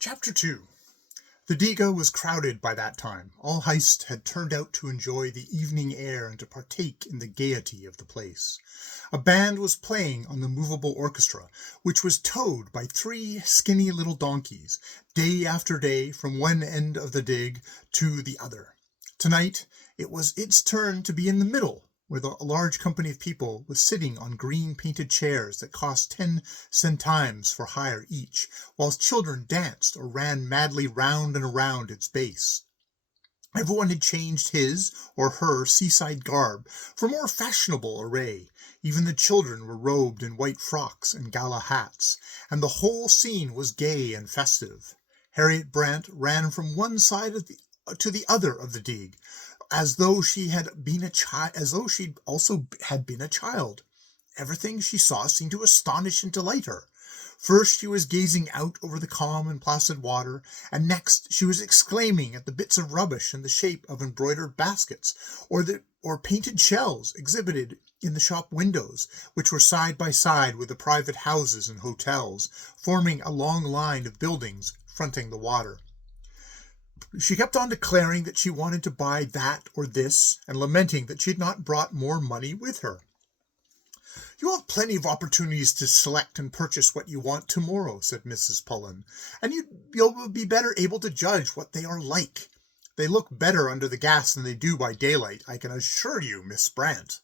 Chapter 2. The Diga was crowded by that time. All Heist had turned out to enjoy the evening air and to partake in the gaiety of the place. A band was playing on the movable orchestra, which was towed by 3 skinny little donkeys, day after day from one end of the dig to the other. Tonight it was its turn to be in the middle, where a large company of people was sitting on green painted chairs that cost 10 centimes for hire each, whilst children danced or ran madly round and around its base. Everyone had changed his or her seaside garb for more fashionable array. Even the children were robed in white frocks and gala hats, and the whole scene was gay and festive. Harriet Brant ran from one side to the other of the dig, as though she had been also had been a child. Everything she saw seemed to astonish and delight her. First she was gazing out over the calm and placid water, and next she was exclaiming at the bits of rubbish in the shape of embroidered baskets, or painted shells exhibited in the shop windows, which were side by side with the private houses and hotels, forming a long line of buildings fronting the water. She kept on declaring that she wanted to buy that or this, and lamenting that she had not brought more money with her. "You will have plenty of opportunities to select and purchase what you want tomorrow," said Mrs. Pullen, "and you'll be better able to judge what they are like. They look better under the gas than they do by daylight, I can assure you, Miss Brant."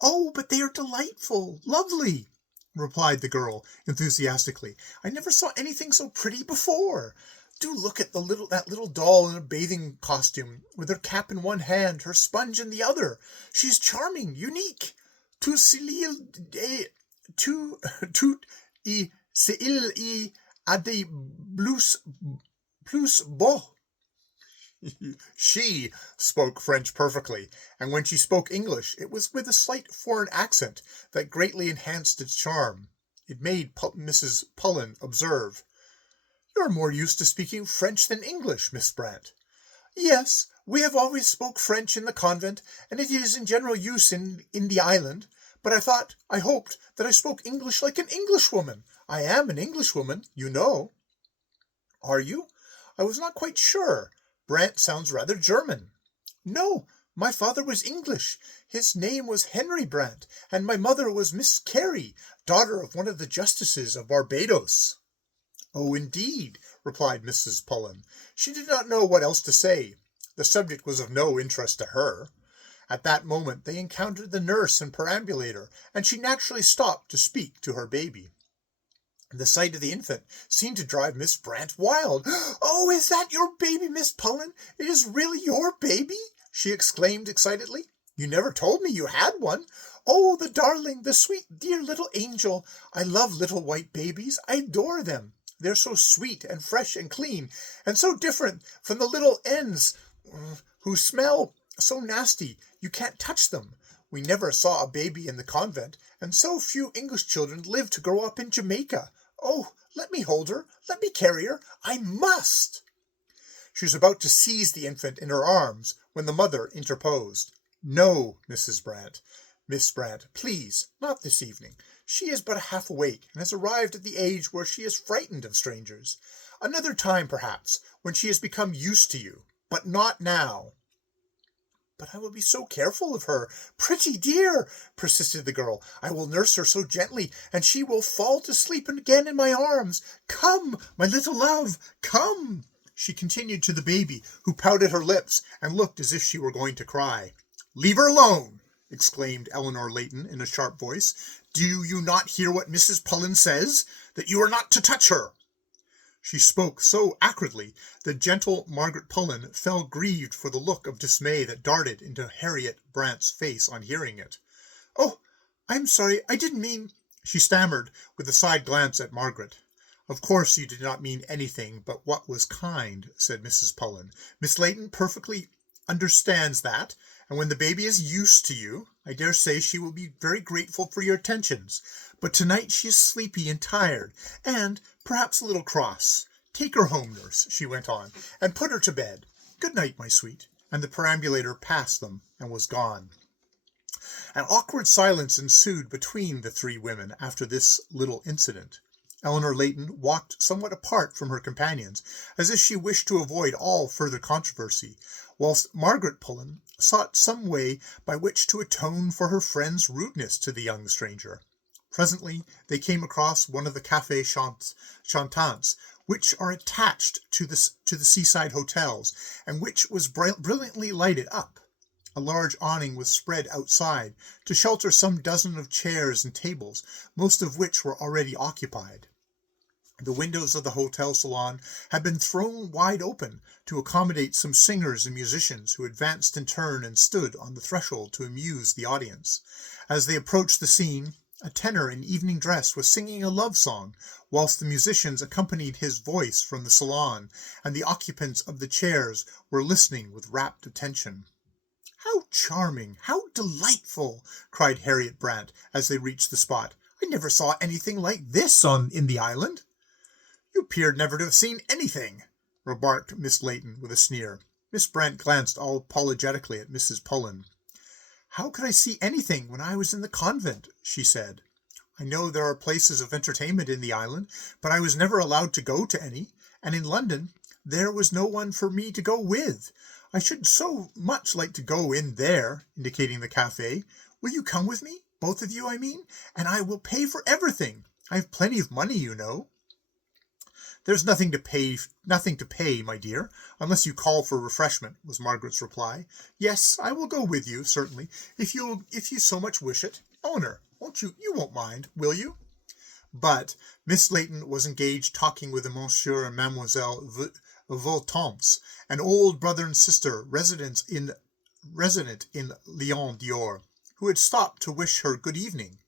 "Oh, but they are delightful, lovely," replied the girl enthusiastically. "I never saw anything so pretty before. Do look at that little doll in a bathing costume, with her cap in one hand, her sponge in the other. She is charming, unique. Tout il a des plus beaux." She spoke French perfectly, and when she spoke English it was with a slight foreign accent that greatly enhanced its charm. It made Mrs. Pullen observe, "You are more used to speaking French than English, Miss Brant." "Yes, we have always spoke French in the convent, and it is in general use in the island. But I hoped that I spoke English like an Englishwoman. I am an Englishwoman, you know." "Are you? I was not quite sure. Brant sounds rather German." "No, my father was English. His name was Henry Brant, and my mother was Miss Carey, daughter of one of the justices of Barbados." "Oh, indeed," replied Mrs. Pullen. She did not know what else to say. The subject was of no interest to her. At that moment they encountered the nurse and perambulator, and she naturally stopped to speak to her baby. The sight of the infant seemed to drive Miss Brant wild. "Oh, is that your baby, Miss Pullen? It is really your baby?" she exclaimed excitedly. "You never told me you had one. Oh, the darling, the sweet, dear little angel. I love little white babies. I adore them. They're so sweet and fresh and clean, and so different from the little ends who smell so nasty you can't touch them. We never saw a baby in the convent, and so few English children live to grow up in Jamaica. Oh, let me hold her, let me carry her, I must." She was about to seize the infant in her arms when the mother interposed. "No, Miss Brant, please, not this evening. She is but half awake, and has arrived at the age where she is frightened of strangers. Another time, perhaps, when she has become used to you, but not now." "But I will be so careful of her. Pretty dear," persisted the girl. "I will nurse her so gently, and she will fall to sleep again in my arms. Come, my little love, come," she continued to the baby, who pouted her lips and looked as if she were going to cry. "Leave her alone," exclaimed Eleanor Layton in a sharp voice. "Do you not hear what Mrs. Pullen says, that you are not to touch her?" She spoke so acridly that gentle Margaret Pullen felt grieved for the look of dismay that darted into Harriet Brant's face on hearing it. "Oh, I'm sorry, I didn't mean—" she stammered, with a side glance at Margaret. "Of course you did not mean anything but what was kind," said Mrs. Pullen. "Miss Layton perfectly understands that, and when the baby is used to you, I dare say she will be very grateful for your attentions. But tonight she is sleepy and tired, and perhaps a little cross. Take her home, nurse," she went on, "and put her to bed. Good night, my sweet." And the perambulator passed them and was gone. An awkward silence ensued between the 3 women after this little incident. Eleanor Layton walked somewhat apart from her companions, as if she wished to avoid all further controversy, whilst Margaret Pullen sought some way by which to atone for her friend's rudeness to the young stranger. Presently they came across one of the cafés chantants, which are attached to the seaside hotels, and which was brilliantly lighted up. A large awning was spread outside to shelter some dozen of chairs and tables, most of which were already occupied. The windows of the hotel salon had been thrown wide open to accommodate some singers and musicians who advanced in turn and stood on the threshold to amuse the audience. As they approached the scene, a tenor in evening dress was singing a love song, whilst the musicians accompanied his voice from the salon, and the occupants of the chairs were listening with rapt attention. "How charming! How delightful!" cried Harriet Brant as they reached the spot. "I never saw anything like this in the island." "You appeared never to have seen anything," remarked Miss Layton with a sneer. Miss Brant glanced all apologetically at Mrs. Pullen. "How could I see anything when I was in the convent?" she said. "I know there are places of entertainment in the island, but I was never allowed to go to any, and in London there was no one for me to go with. I should so much like to go in there," indicating the cafe. "Will you come with me, both of you, I mean, and I will pay for everything. I have plenty of money, you know." "There's nothing to pay, my dear, unless you call for refreshment," was Margaret's reply. "Yes, I will go with you, certainly, if you so much wish it. Eleanor, you won't mind, will you?" But Miss Layton was engaged talking with Monsieur and Mademoiselle Voltemps, an old brother and sister resident in Lion d'Or, who had stopped to wish her good evening.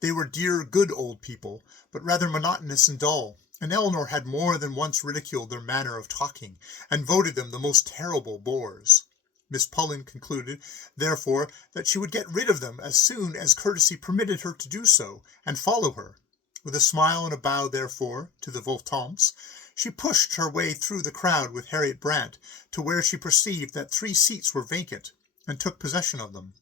They were dear, good old people, but rather monotonous and dull, and Eleanor had more than once ridiculed their manner of talking, and voted them the most terrible bores. Miss Pullen concluded, therefore, that she would get rid of them as soon as courtesy permitted her to do so, and follow her. With a smile and a bow, therefore, to the Voltemps, she pushed her way through the crowd with Harriet Brant to where she perceived that 3 seats were vacant, and took possession of them.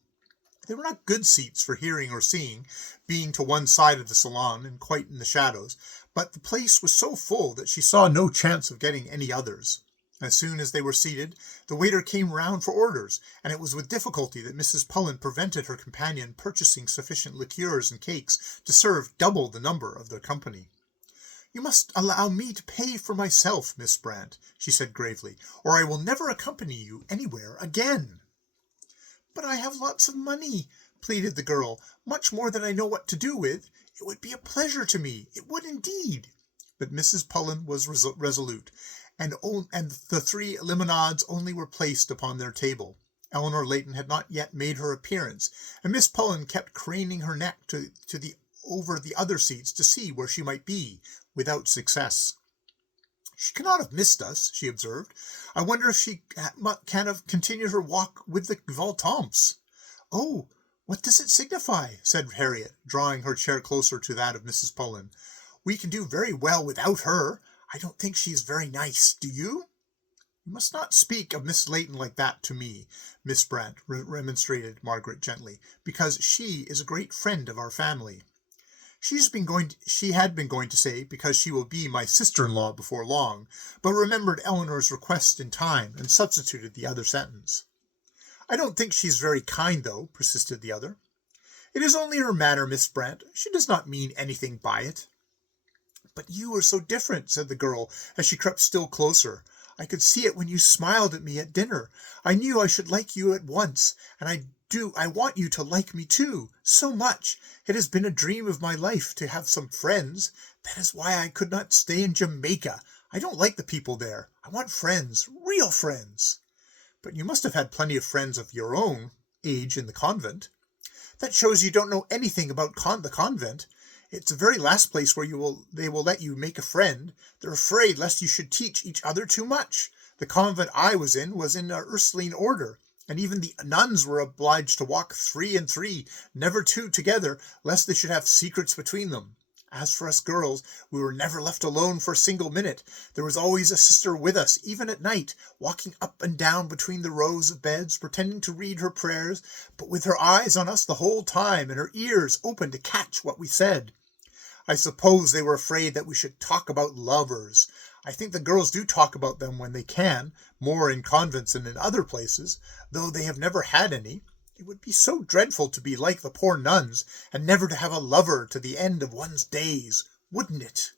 They were not good seats for hearing or seeing, being to one side of the salon and quite in the shadows, but the place was so full that she saw no chance of getting any others. As soon as they were seated, the waiter came round for orders, and it was with difficulty that Mrs. Pullen prevented her companion purchasing sufficient liqueurs and cakes to serve double the number of their company. "You must allow me to pay for myself, Miss Brant," she said gravely, "or I will never accompany you anywhere again." "But I have lots of money," pleaded the girl, "much more than I know what to do with. It would be a pleasure to me. It would indeed." But Mrs. Pullen was resolute, and the 3 limonades only were placed upon their table. Eleanor Layton had not yet made her appearance, and Miss Pullen kept craning her neck over the other seats to see where she might be, without success. "She cannot have missed us," she observed. "I wonder if she can have continued her walk with the Voltemps." "Oh, what does it signify?" said Harriet, drawing her chair closer to that of Mrs. Pullen. "We can do very well without her. I don't think she is very nice, do you?" "You must not speak of Miss Layton like that to me, Miss Brant," remonstrated Margaret gently, "because she is a great friend of our family." She had been going to say, because she will be my sister-in-law before long, but remembered Eleanor's request in time, and substituted the other sentence. "I don't think she is very kind, though," persisted the other. "It is only her manner, Miss Brant. She does not mean anything by it." "But you are so different," said the girl, as she crept still closer. "I could see it when you smiled at me at dinner. I knew I should like you at once, and I want you to like me too, so much. It has been a dream of my life to have some friends. That is why I could not stay in Jamaica. I don't like the people there. I want friends, real friends." "But you must have had plenty of friends of your own age in the convent." "That shows you don't know anything about the convent. It's the very last place where they will let you make a friend. They're afraid lest you should teach each other too much. The convent I was in an Ursuline order, and even the nuns were obliged to walk 3 and 3, never 2 together, lest they should have secrets between them. As for us girls, we were never left alone for a single minute. There was always a sister with us, even at night, walking up and down between the rows of beds, pretending to read her prayers, but with her eyes on us the whole time, and her ears open to catch what we said. I suppose they were afraid that we should talk about lovers. I think the girls do talk about them when they can, more in convents than in other places, though they have never had any. It would be so dreadful to be like the poor nuns, and never to have a lover to the end of one's days, wouldn't it?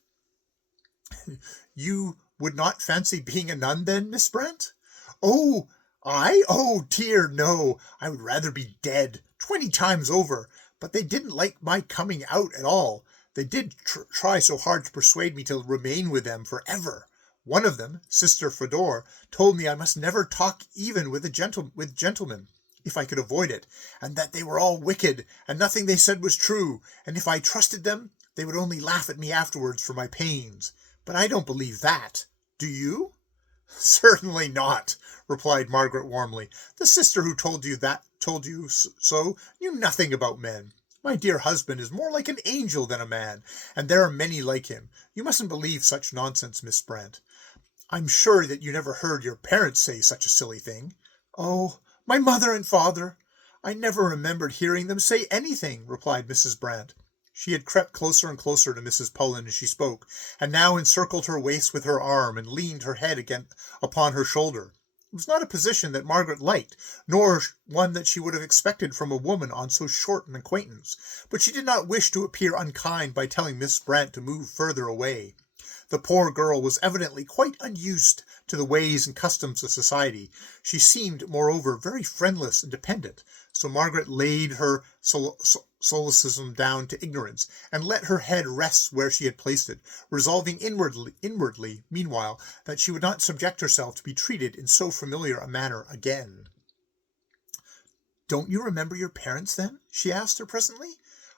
You would not fancy being a nun, then, Miss Brant? Oh, I? Oh, dear, no. I would rather be dead, 20 times over. But they didn't like my coming out at all. They did try so hard to persuade me to remain with them forever. One of them, Sister Fedor, told me I must never talk even with gentlemen, if I could avoid it, and that they were all wicked, and nothing they said was true, and if I trusted them, they would only laugh at me afterwards for my pains. But I don't believe that. Do you? Certainly not, replied Margaret warmly. The sister who told you so knew nothing about men. My dear husband is more like an angel than a man, and there are many like him. You mustn't believe such nonsense, Miss Brant. I'm sure that you never heard your parents say such a silly thing. Oh, my mother and father! I never remembered hearing them say anything, replied Mrs. Brant. She had crept closer and closer to Mrs. Pullen as she spoke, and now encircled her waist with her arm and leaned her head again upon her shoulder. It was not a position that Margaret liked, nor one that she would have expected from a woman on so short an acquaintance, but she did not wish to appear unkind by telling Miss Brant to move further away. The poor girl was evidently quite unused to the ways and customs of society. She seemed, moreover, very friendless and dependent, so Margaret laid her solecism down to ignorance, and let her head rest where she had placed it, resolving inwardly, meanwhile, that she would not subject herself to be treated in so familiar a manner again. Don't you remember your parents, then? She asked her presently.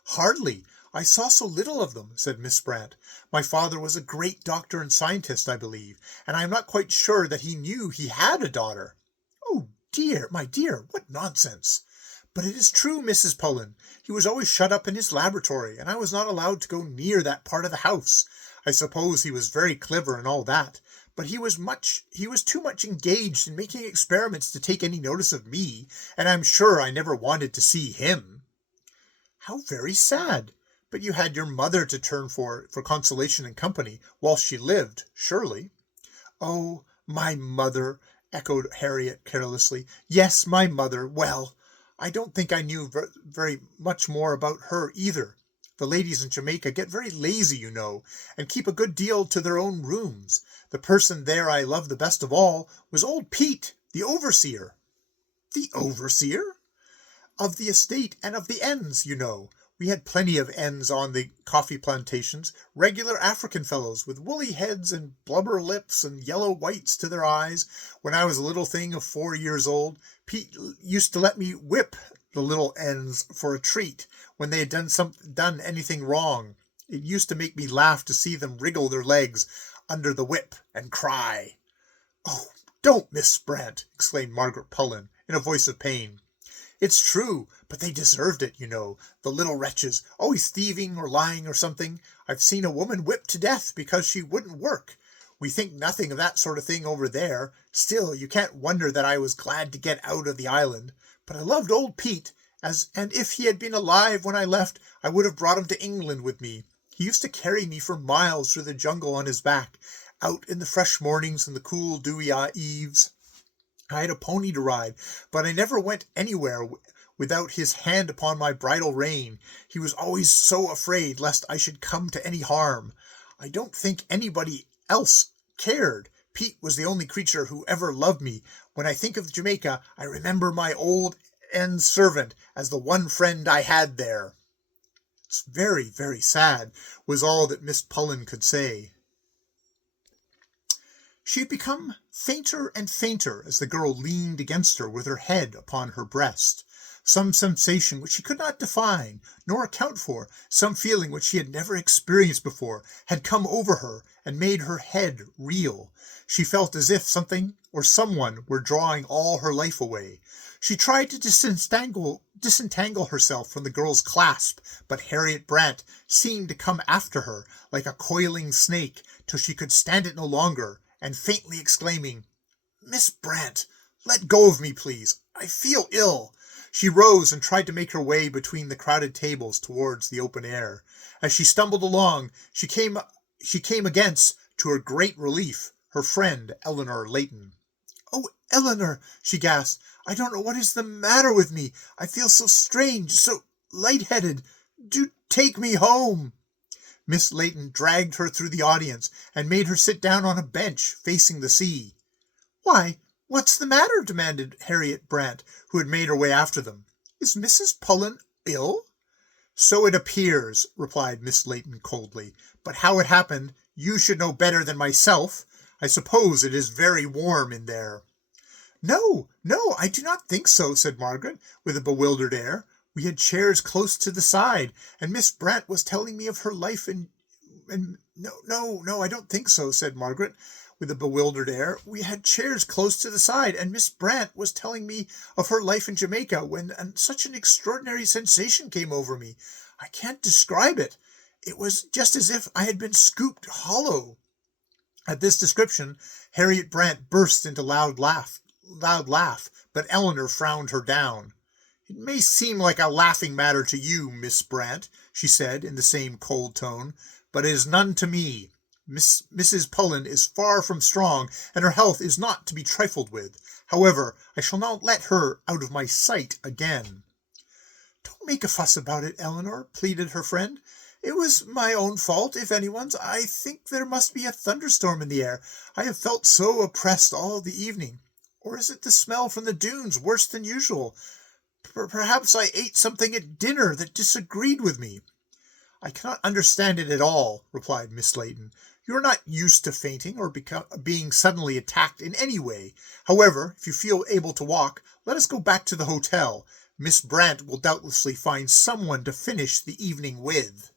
Hardly. I saw so little of them, said Miss Brant. My father was a great doctor and scientist, I believe, and I am not quite sure that he knew he had a daughter. Oh, dear, my dear, what nonsense! But it is true, Mrs. Pullen. He was always shut up in his laboratory, and I was not allowed to go near that part of the house. I suppose he was very clever and all that, but he was too much engaged in making experiments to take any notice of me, and I'm sure I never wanted to see him. How very sad! But you had your mother to turn for consolation and company while she lived, surely. Oh, my mother, echoed Harriet carelessly. Yes, my mother. Well, I don't think I knew very much more about her either. The ladies in Jamaica get very lazy, you know, and keep a good deal to their own rooms. The person there I loved the best of all was old Pete, the overseer. The overseer? Of the estate and of the ends, you know. We had plenty of ends on the coffee plantations, regular African fellows with woolly heads and blubber lips and yellow whites to their eyes. When I was a little thing of 4 years old, Pete used to let me whip the little ends for a treat when they had done anything wrong. It used to make me laugh to see them wriggle their legs under the whip and cry. Oh, don't, Miss Brant, exclaimed Margaret Pullen in a voice of pain. It's true, but they deserved it, you know, the little wretches, always thieving or lying or something. I've seen a woman whipped to death because she wouldn't work. We think nothing of that sort of thing over there. Still, you can't wonder that I was glad to get out of the island. But I loved old Pete, and if he had been alive when I left, I would have brought him to England with me. He used to carry me for miles through the jungle on his back, out in the fresh mornings and the cool, dewy eves. I had a pony to ride, but I never went anywhere without his hand upon my bridle rein. He was always so afraid lest I should come to any harm. I don't think anybody else cared. Pete was the only creature who ever loved me. When I think of Jamaica, I remember my old end servant as the one friend I had there. It's very, very sad, was all that Miss Pullen could say. She had become fainter and fainter as the girl leaned against her with her head upon her breast. Some sensation which she could not define nor account for, some feeling which she had never experienced before, had come over her and made her head reel. She felt as if something or someone were drawing all her life away. She tried to disentangle herself from the girl's clasp, but Harriet Brant seemed to come after her like a coiling snake till she could stand it no longer, and faintly exclaiming, Miss Brant, let go of me, please. I feel ill. She rose and tried to make her way between the crowded tables towards the open air. As she stumbled along, she came against, to her great relief, her friend Eleanor Layton. "Oh, Eleanor," she gasped, "I don't know what is the matter with me. I feel so strange, so lightheaded. Do take me home." Miss Layton dragged her through the audience and made her sit down on a bench facing the sea. "Why, what's the matter?" demanded Harriet Brant, who had made her way after them. "Is Mrs. Pullen ill?" "So it appears," replied Miss Layton coldly. "But how it happened, you should know better than myself. I suppose it is very warm in there." "No, no, I do not think so," said Margaret, with a bewildered air. "We had chairs close to the side, and Miss Brant was telling me of her life No, I don't think so," said Margaret, with a bewildered air. "We had chairs close to the side, and Miss Brant was telling me of her life in Jamaica, when such an extraordinary sensation came over me. I can't describe it. It was just as if I had been scooped hollow." At this description, Harriet Brant burst into loud laugh, but Eleanor frowned her down. "It may seem like a laughing matter to you, Miss Brant," she said in the same cold tone, "but it is none to me. Mrs. Pullen is far from strong, and her health is not to be trifled with. However, I shall not let her out of my sight again." "Don't make a fuss about it, Eleanor," pleaded her friend. "It was my own fault, if anyone's. I think there must be a thunderstorm in the air. I have felt so oppressed all the evening. Or is it the smell from the dunes, worse than usual? Perhaps I ate something at dinner that disagreed with me." "I cannot understand it at all," replied Miss Layton. "You are not used to fainting or being suddenly attacked in any way. However, if you feel able to walk, let us go back to the hotel. Miss Brant will doubtlessly find someone to finish the evening with."